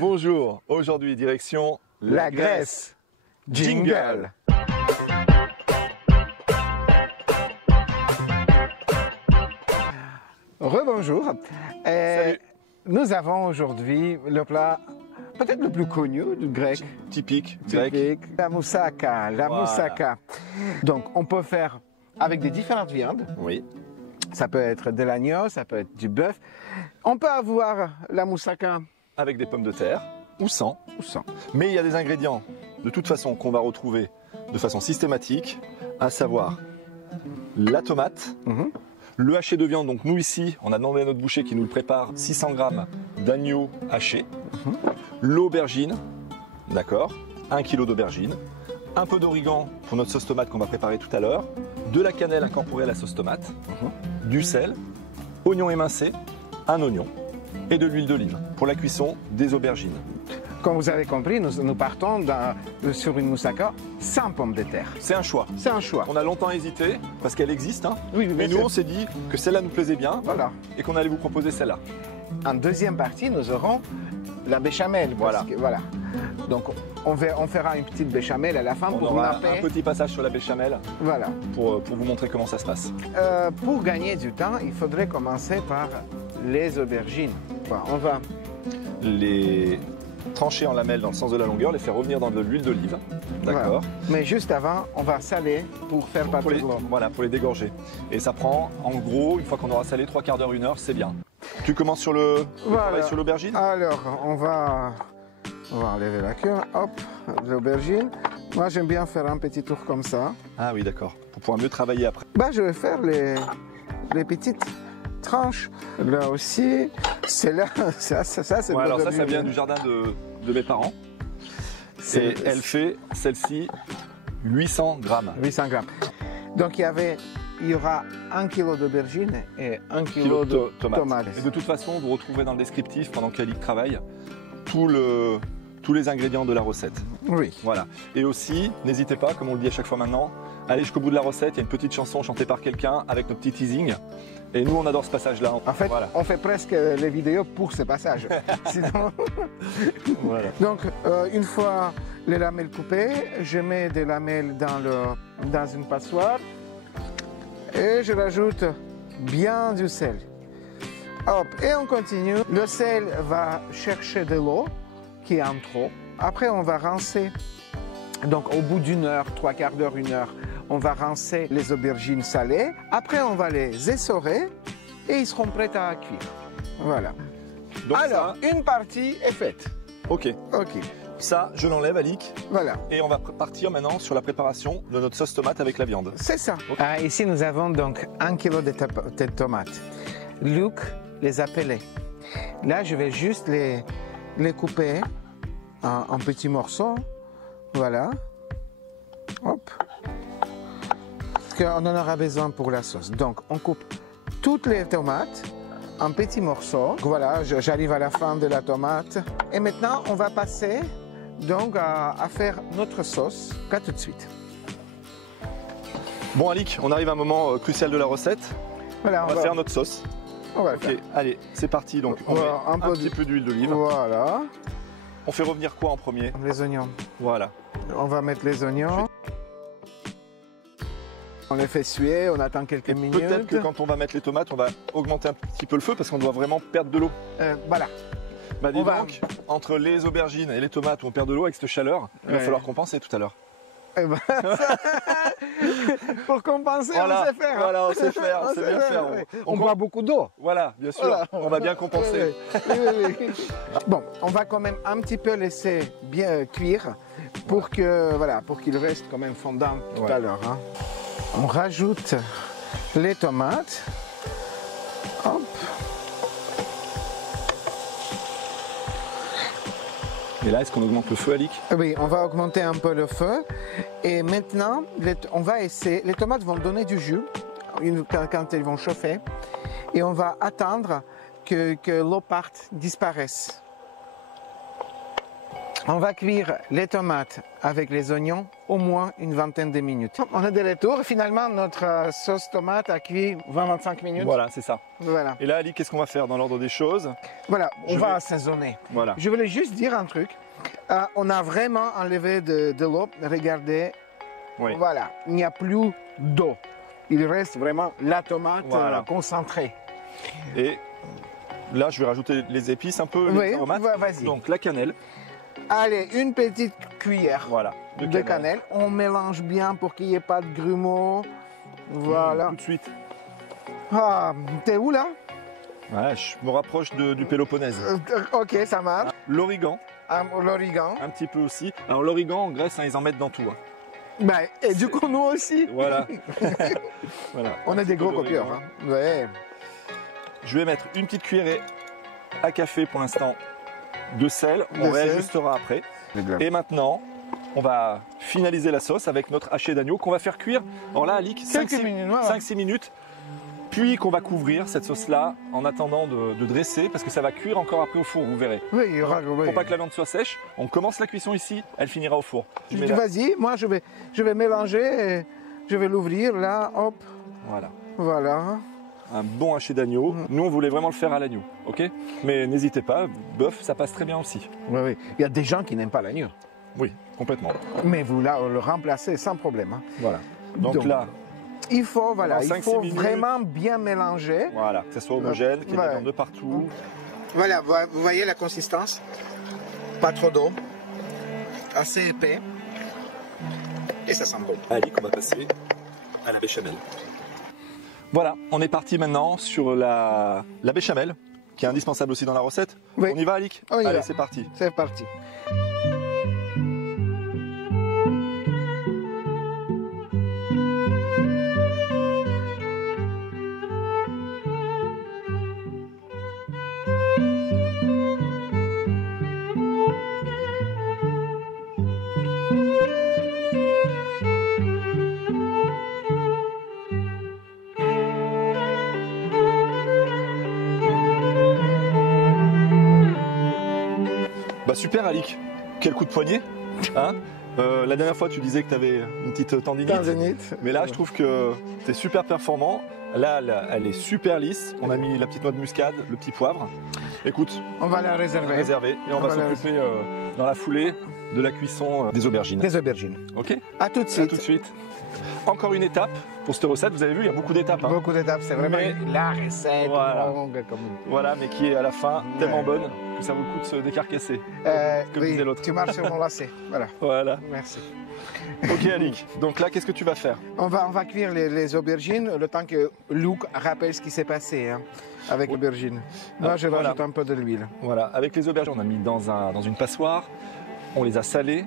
Bonjour, aujourd'hui direction la Grèce. Jingle. Rebonjour. Salut. Nous avons aujourd'hui le plat peut-être le plus connu du grec. Typique, grec. Typique, la moussaka. La Voilà. moussaka. Donc on peut faire avec des différentes viandes. Oui. Ça peut être de l'agneau, ça peut être du bœuf. On peut avoir la moussaka Avec des pommes de terre ou sans. ou sans. Mais il y a des ingrédients, de toute façon, qu'on va retrouver de façon systématique, à savoir la tomate, Mhm. le haché de viande. Donc nous ici, on a demandé à notre boucher qui nous le prépare 600 grammes d'agneau haché, l'aubergine, d'accord, 1 kg d'aubergine, un peu d'origan pour notre sauce tomate qu'on va préparer tout à l'heure, de la cannelle incorporée à la sauce tomate, du sel, oignon émincé, un oignon et de l'huile d'olive pour la cuisson des aubergines. Comme vous avez compris, nous partons sur une moussaka sans pommes de terre. C'est un choix. C'est un choix. On a longtemps hésité parce qu'elle existe, hein, Oui, mais mais nous c'est- on s'est dit que celle-là nous plaisait bien Voilà. et qu'on allait vous proposer celle-là. En deuxième partie, nous aurons la béchamel. Voilà. Voilà. Donc, on fera une petite béchamel à la fin On pour aura napper. un petit passage sur la béchamel Voilà. pour vous montrer comment ça se passe. Pour gagner du temps, il faudrait commencer par les aubergines. Voilà, on va. Les trancher en lamelles dans le sens de la longueur, les faire revenir dans de l'huile d'olive, d'accord, Voilà. Mais juste avant, on va saler pour faire pour partir les, de l'eau. voilà, pour les dégorger. Et ça prend, en gros, une fois qu'on aura salé, 3/4 d'heure, 1 heure, c'est bien. Tu commences sur le travail sur l'aubergine. Alors, on va enlever la queue. Hop, l'aubergine. Moi, j'aime bien faire un petit tour comme ça. Ah oui, d'accord, pour pouvoir mieux travailler après. Bah, je vais faire les petites tranches. Là aussi, c'est là, ça c'est Ouais, alors ça l'aubergine. vient du jardin de mes parents. Et C'est- elle fait, celle-ci, 800 grammes. 800 grammes. Donc il y aura 1 kg d'aubergine et 1 Kilo kg de tomates. tomates. Et de toute façon, vous retrouverez dans le descriptif, pendant qu'Alic travaille, tous les ingrédients de la recette. Oui. Voilà. Et aussi, n'hésitez pas, comme on le dit à chaque fois maintenant, allez jusqu'au bout de la recette. Il y a une petite chanson chantée par quelqu'un avec notre petit teasing. Et nous, on adore ce passage-là. En fait, voilà. on fait presque les vidéos pour ce passage. Sinon... Voilà. Donc, une fois les lamelles coupées, je mets des lamelles dans une passoire et je rajoute bien du sel. Hop, et on continue. Le sel va chercher de l'eau qui est en trop. Après, on va rincer. Donc, au bout d'une heure, 3/4 d'heure, 1 heure, on va rincer les aubergines salées. Après, on va les essorer et ils seront prêts à cuire. Voilà. Donc Alors, une partie est faite. ça, ok. Ok, Ça, je l'enlève, Alic. voilà. Et on va partir maintenant sur la préparation de notre sauce tomate avec la viande. C'est ça. Ok. Ici, nous avons donc 1 kg de tomates. Luc les a pelées. Là, je vais juste les couper en petits morceaux. Voilà. Hop. Parce qu'on en aura besoin pour la sauce. Donc, on coupe toutes les tomates en petits morceaux. Voilà, j'arrive à la fin de la tomate. Et maintenant, on va passer donc à faire notre sauce. À tout de suite. Bon, Alic, on arrive à un moment crucial de la recette. Voilà, On va faire notre sauce. on va le Ok, faire. allez, c'est parti. Donc, on Voilà, met un un peu petit peu d'huile d'olive. Voilà, On fait revenir quoi en premier? les oignons. Voilà. On va mettre les oignons. On les fait suer, on attend quelques Et minutes. peut-être que quand on va mettre les tomates, on va augmenter un petit peu le feu parce qu'on doit vraiment perdre de l'eau. Voilà. Bah dis On va- donc, entre les aubergines et les tomates où on perd de l'eau avec cette chaleur, il va Ouais. falloir compenser tout à l'heure. Eh ben, pour compenser, Voilà, on sait faire. voilà, on sait faire, on sait bien faire. oui. On On boit beaucoup d'eau. Voilà, bien sûr, Voilà. on va bien compenser. Oui, oui, oui. Bon, on va quand même un petit peu laisser bien cuire pour que voilà, pour qu'il reste quand même fondant tout Ouais. à l'heure. Hein. On rajoute les tomates. Hop. Et là, est-ce qu'on augmente le feu, Alic? Oui, on va augmenter un peu le feu. Et maintenant, on va essayer. Les tomates vont donner du jus quand elles vont chauffer. Et on va attendre que l'eau parte, disparaisse. On va cuire les tomates avec les oignons au moins une vingtaine de minutes. On est de retour. Finalement, notre sauce tomate a cuit 20-25 minutes. Voilà, c'est ça. Voilà. Et là, Ali, qu'est-ce qu'on va faire dans l'ordre des choses? Voilà, on Je va vais- assaisonner. Voilà. Je voulais juste dire un truc. On a vraiment enlevé de l'eau. Regardez, Oui. voilà, il n'y a plus d'eau. Il reste vraiment la tomate Voilà. concentrée. Et là, je vais rajouter les épices, un peu les Oui, aromates. vas-y. Donc la cannelle, Allez, une petite cuillère voilà, de cannelle. On mélange bien pour qu'il n'y ait pas de grumeaux. Voilà. Tout de suite. Ah, t'es où là? Ouais, je me rapproche du Péloponnèse. Ok, ça marche. L'origan, L'origan. un petit peu aussi. Alors l'origan, en Grèce, hein, ils en mettent dans tout. Hein. Ben, et du coup, nous aussi. Voilà. Voilà. On Un est petit des peu gros d'origan. copieurs. Hein. Ouais. Je vais mettre une petite cuillerée à café pour l'instant de sel. On De sel. réajustera après. Et maintenant, on va finaliser la sauce avec notre haché d'agneau qu'on va faire cuire. Alors là, Alic, Quelques minutes, voilà. 5-6 minutes. Puis qu'on va couvrir cette sauce-là en attendant de dresser parce que ça va cuire encore après au four, vous verrez. Oui, il y aura. Oui. Pour pas que la viande soit sèche, on commence la cuisson ici, elle finira au four. Je mets la- Vas-y, moi je vais mélanger, et je vais l'ouvrir là, hop, Voilà. voilà. Un bon haché d'agneau. Nous, on voulait vraiment le faire à l'agneau, ok? Mais n'hésitez pas, bœuf, ça passe très bien aussi. Oui, oui. Il y a des gens qui n'aiment pas l'agneau, Oui, complètement. mais vous là, le remplacez sans problème. Hein. Voilà. Donc, Donc, là, Il faut, voilà, Pendant il 5-6 faut minutes. vraiment bien mélanger. voilà, que ça soit homogène, qu'il y ait de la Ouais. viande de partout. Voilà, vous voyez la consistance? Pas trop d'eau, assez épais, et ça sent bon. Allez, on va passer à la béchamel. Voilà, on est parti maintenant sur la béchamel, qui est indispensable aussi dans la recette. Oui. On y va, Alic? On y Allez, va. c'est parti. C'est parti. Bah super, Alic. Quel coup de poignet. Hein la dernière fois, tu disais que tu avais une petite tendinite. Tanzanite. Mais là, je trouve que tu es super performant. Là, elle est super lisse. On a mis la petite noix de muscade, le petit poivre. Écoute, On va la on va réserver. réserver et on va Voilà. s'occuper dans la foulée de la cuisson des aubergines. Des aubergines. Ok? À tout de À suite. tout de suite. Encore une étape pour cette recette. Vous avez vu, il y a beaucoup d'étapes. hein. Beaucoup d'étapes, c'est vraiment Mais- la recette Voilà. longue comme Voilà, mais qui est à la fin tellement Ouais. bonne que ça vaut le coup de se décarcasser. Comme oui, disait l'autre. tu marches sur mon lacet. Voilà, Voilà. merci. Ok, Alic. Donc là, qu'est-ce que tu vas faire? On va cuire les aubergines le temps que Luc rappelle ce qui s'est passé hein, avec l'aubergine. Moi, je voilà. rajoute un peu de l'huile. Voilà, avec les aubergines, on a mis dans une passoire, on les a salées,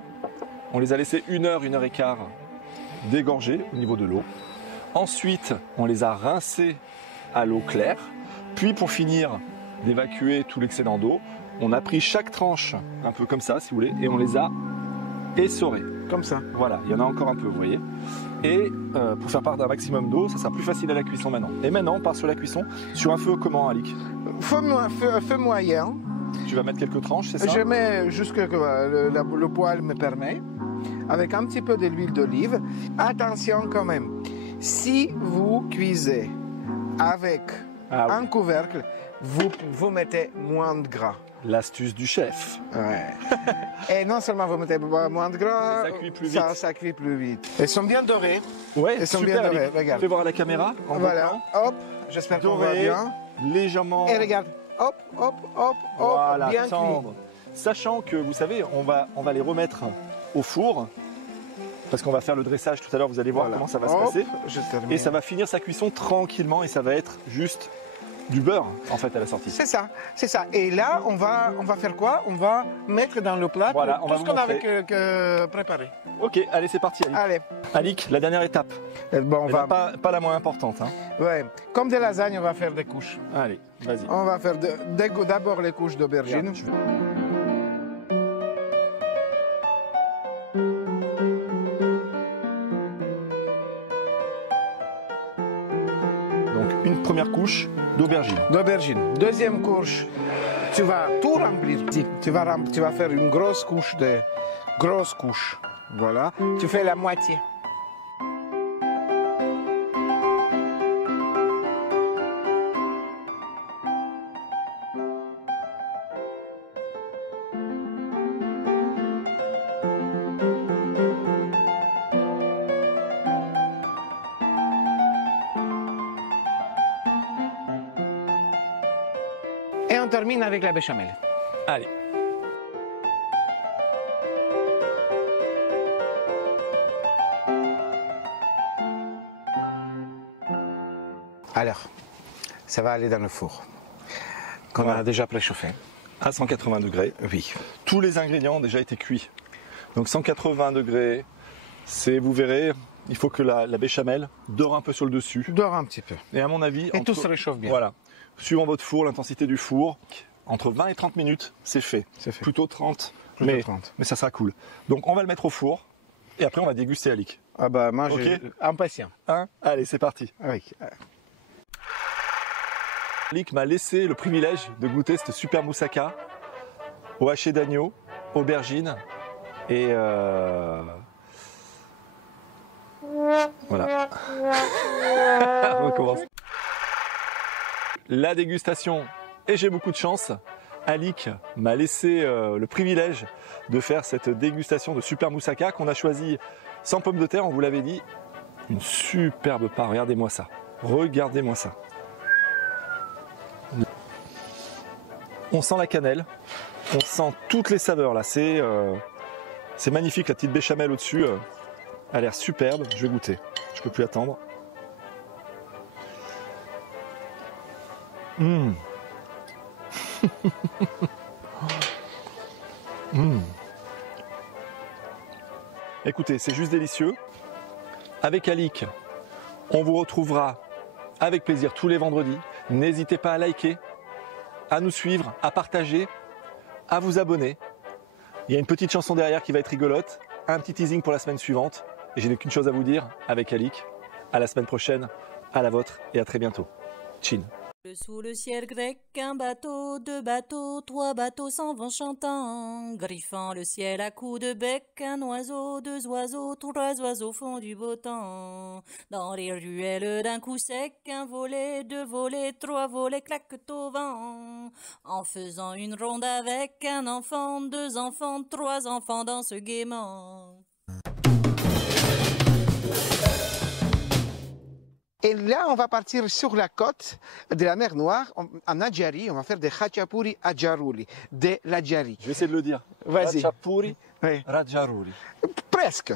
on les a laissées 1 heure, 1 heure et quart dégorgées au niveau de l'eau. Ensuite, on les a rincées à l'eau claire. Puis pour finir d'évacuer tout l'excédent d'eau, on a pris chaque tranche, un peu comme ça si vous voulez, et on les a essorées. Comme ça. Voilà, il y en a encore un peu, vous voyez. Et pour faire part d'un maximum d'eau, ça sera plus facile à la cuisson maintenant. Et maintenant, on part sur la cuisson sur un feu comment, Alic? Feu moyen. Tu vas mettre quelques tranches, c'est ça? Je mets jusque que le poêle me permet, avec un petit peu de l'huile d'olive. Attention quand même, si vous cuisez avec Ah oui. un couvercle, vous mettez moins de gras. L'astuce du chef. Ouais. Et non seulement vous mettez moins de gras, Ça cuit plus ça, vite. ça cuit plus vite. Elles sont bien dorées. Ouais, Elles sont super, bien dorées, Alic. regarde. Fais voir à la caméra. En Voilà, hop, j'espère qu'on va doré, bien. légèrement. Et regarde, hop, hop, hop, hop, Voilà, bien tendre. cuit. Sachant que, vous savez, on va les remettre au four. Parce qu'on va faire le dressage tout à l'heure, vous allez voir Voilà. comment ça va se Hop, passer. je termine. Et ça va finir sa cuisson tranquillement et ça va être juste du beurre en fait à la sortie. C'est ça, c'est ça. Et là, on va faire quoi? On va mettre dans le plat Voilà, on tout va ce vous qu'on avait montrer. que préparé. Ok, allez c'est parti Alic. Allez, Alic, la dernière étape. bon, on Eh va, ben, pas la moins importante. Hein. ouais, comme des lasagnes, on va faire des couches. Allez, vas-y. On va faire d'abord les couches d'aubergine. Regarde, Donc une première couche d'aubergine. D'aubergine. Deuxième couche tu vas tout remplir. Tu vas faire une grosse couche Voilà. Tu fais la moitié. Et on termine avec la béchamel. Allez. Alors, ça va aller dans le four qu'on a déjà préchauffé. À 180 degrés. Oui. Tous les ingrédients ont déjà été cuits. Donc 180 degrés, vous verrez, il faut que la béchamel dore un peu sur le dessus. Dors un petit peu. Et à mon avis... Et tout se réchauffe bien. Voilà. Suivant votre four, l'intensité du four, entre 20 et 30 minutes, c'est fait. C'est fait. Plutôt 30. Plutôt mais 30. Mais ça sera cool. Donc on va le mettre au four et après on va déguster Alik. Ah bah moi, Ok. impatient. Hein? Allez, c'est parti. Oui. Alik m'a laissé le privilège de goûter cette super moussaka au haché d'agneau, aubergine et voilà. On recommence. La dégustation, et j'ai beaucoup de chance, Alik m'a laissé le privilège de faire cette dégustation de super moussaka qu'on a choisi sans pommes de terre, on vous l'avait dit. Une superbe part, regardez-moi ça. Regardez-moi ça. On sent la cannelle, on sent toutes les saveurs là, c'est magnifique, la petite béchamel au-dessus, a l'air superbe, je vais goûter, je peux plus attendre. Mmh. Mmh. Écoutez, c'est juste délicieux. Avec Alik, on vous retrouvera avec plaisir tous les vendredis. N'hésitez pas à liker, à nous suivre, à partager, à vous abonner. Il y a une petite chanson derrière qui va être rigolote, un petit teasing pour la semaine suivante. Et je n'ai qu'une chose à vous dire avec Alik. À la semaine prochaine, à la vôtre et à très bientôt. Chin. Sous le ciel grec, un bateau, deux bateaux, trois bateaux s'en vont chantant, griffant le ciel à coups de bec, un oiseau, deux oiseaux, trois oiseaux font du beau temps. Dans les ruelles d'un coup sec, un volet, deux volets, trois volets claquent au vent, en faisant une ronde avec un enfant, deux enfants, trois enfants dansent gaiement. Et là, on va partir sur la côte de la mer Noire, en Adjari. On va faire des khachapuri adjarouli, de l'Adjari. Je vais essayer de le dire. Vas-y. Ratchapuri, Oui. Rajaruri. Presque.